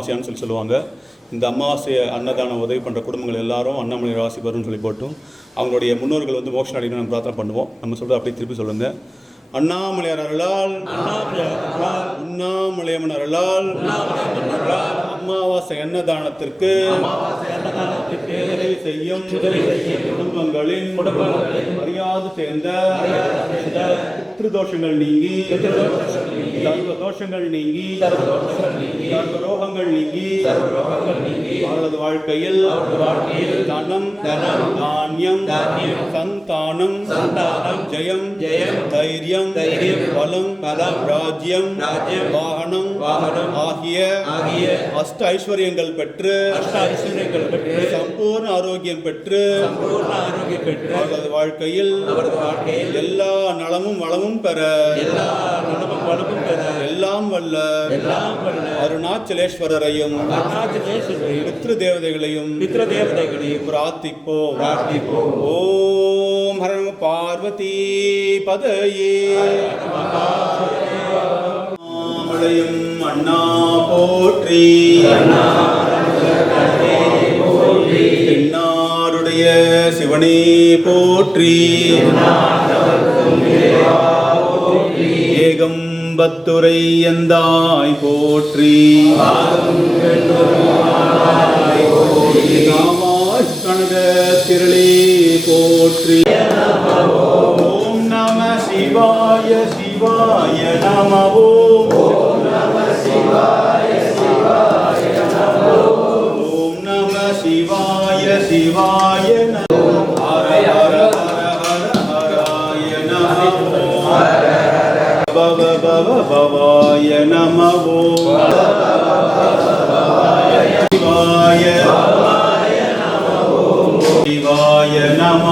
அமாவாசையான்னு சொல்லுவாங்க. இந்த அமாவாசையை அன்னதான உதவி பண்ணுற குடும்பங்கள் எல்லாரும் அண்ணாமலை ராசி வரும்னு சொல்லி போட்டும் அவங்களுடைய முன்னோர்கள் வந்து மோட்சம் அடையணும்னு நம்ம பிரார்த்தனை பண்ணுவோம். நம்ம சொல்கிற அப்படியே திருப்பி சொல்லுங்க. அண்ணாமலையார் அருளால், உண்ணாமலையம்மன் அருளால், அமாவாசை அன்னதானத்திற்கு உதவி செய்யும் குடும்பங்களின் மரியாதை சேர்ந்த பித்ருதோஷங்கள் நீங்கி, சர்வ தோஷங்கள் நீங்கி, சர்வ ரோகங்கள் நீங்கி, அவர்களது வாழ்க்கையில் தனம், தானியம், சந்தானம், ஜெயம், தைரியம், பலம், ராஜ்யம், வாகனம் ஆகிய அஷ்ட ஐஸ்வர்யங்கள் பெற்று சம்பூர்ண ஆரோக்கியம் பெற்று அவரது வாழ்க்கையில் எல்லா நலமும் வளமும் பெற எல்லாம் வல்ல அருணாச்சலேஸ்வரரையும் பித்ரு தேவதைகளையும் பிரார்த்திப்போம். ஓம் ஹர பார்வதி பதயே. அண்ணாமலையும் அண்ணா போற்றி, தென்னாடுடைய சிவனே போற்றி, ஏகம்பத்துரை எந்தாய் போற்றி, நாமாய் கனக திரளே போற்றி. ஓம் நம சிவாய சிவாய நம. ஓம் நம சிவாய சிவாய நம. ஓம் நம சிவாய சிவாய நம. ஹர ஹர ஹர ஹர ஹராய நம. பவ பவ பவாய நம. சிவாய சிவாய நம.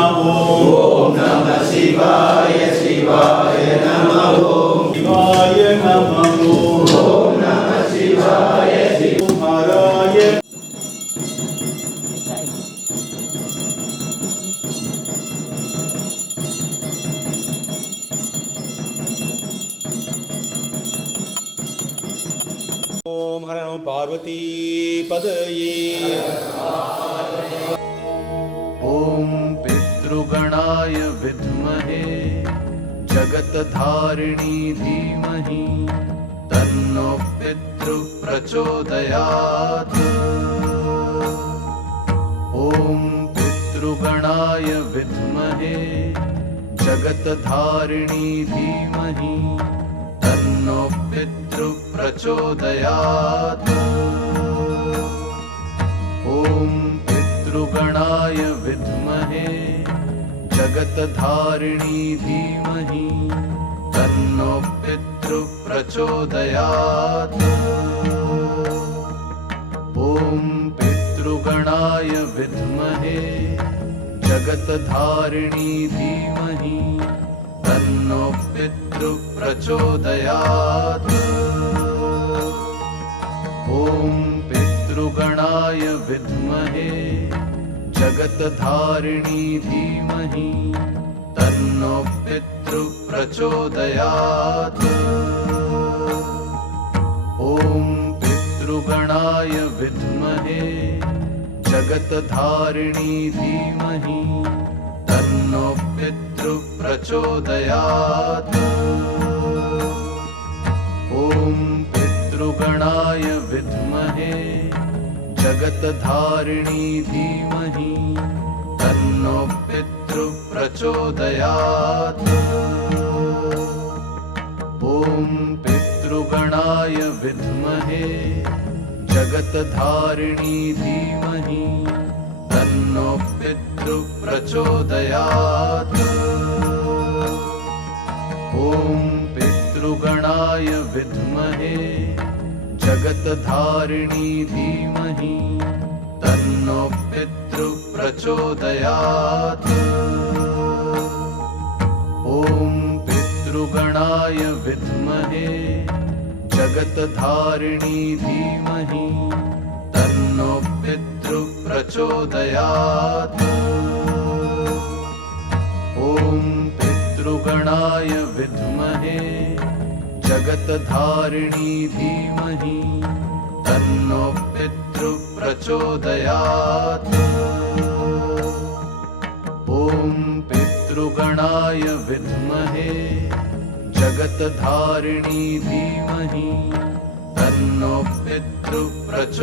ஓம் நம சிவாய சிவாய நம. சிவாய நம. ஓம் நம சிவாய சிவாய. ஓம் ஹர நம பார்வதி பதயே. ओम पितृगणाय विद्महे जगतधारिणी धीमहि तन्नो पितृ प्रचोदयात्। ओम पितृगणाय विद्महे जगतधारिणी धीमहि तन्नो पितृ प्रचोदयात्। ओम पितृगणाय विद्महे जगतधारिणी धीमहि तन्नो पितृ प्रचोदयात्। ओम पितृगणाय विद्महे जगतधारिणी धीमहि तन्नो पितृ प्रचोदयात्। ओम पितृगणाय विद्महे जगतधारिणी धीमहि तन्नो पितृ प्रचोदयात्। ओम पितृगणाय विद्महे जगतधारिणी धीमहि तन्नो पितृ प्रचोदयात्। ओम पितृगणाय विद्महे जगतधारिणी धीमहि तन्नो पितृ प्रचोदयात्। ओम पितृगणाय विद्महे जगतधारिणी धीमहि तन्नो पितृ प्रचोदयात्। ओम पितृगणाय विद्महे जगतधारिणी धीमहि तन्नो पितृ प्रचोदयात्। ओम पितृगणाय विद्महे जगतधारिणी धीमहि तन्नो पितृ प्रचोदयात्। ओम पितृगणाय विद्महे जगतधारिणी धीमहि तन्नो पितृप्रचोदयात्। ॐ पितृगणाय विद्महे जगत्धारिणी धीमहि तन्नो पितृप्रचोदयात्।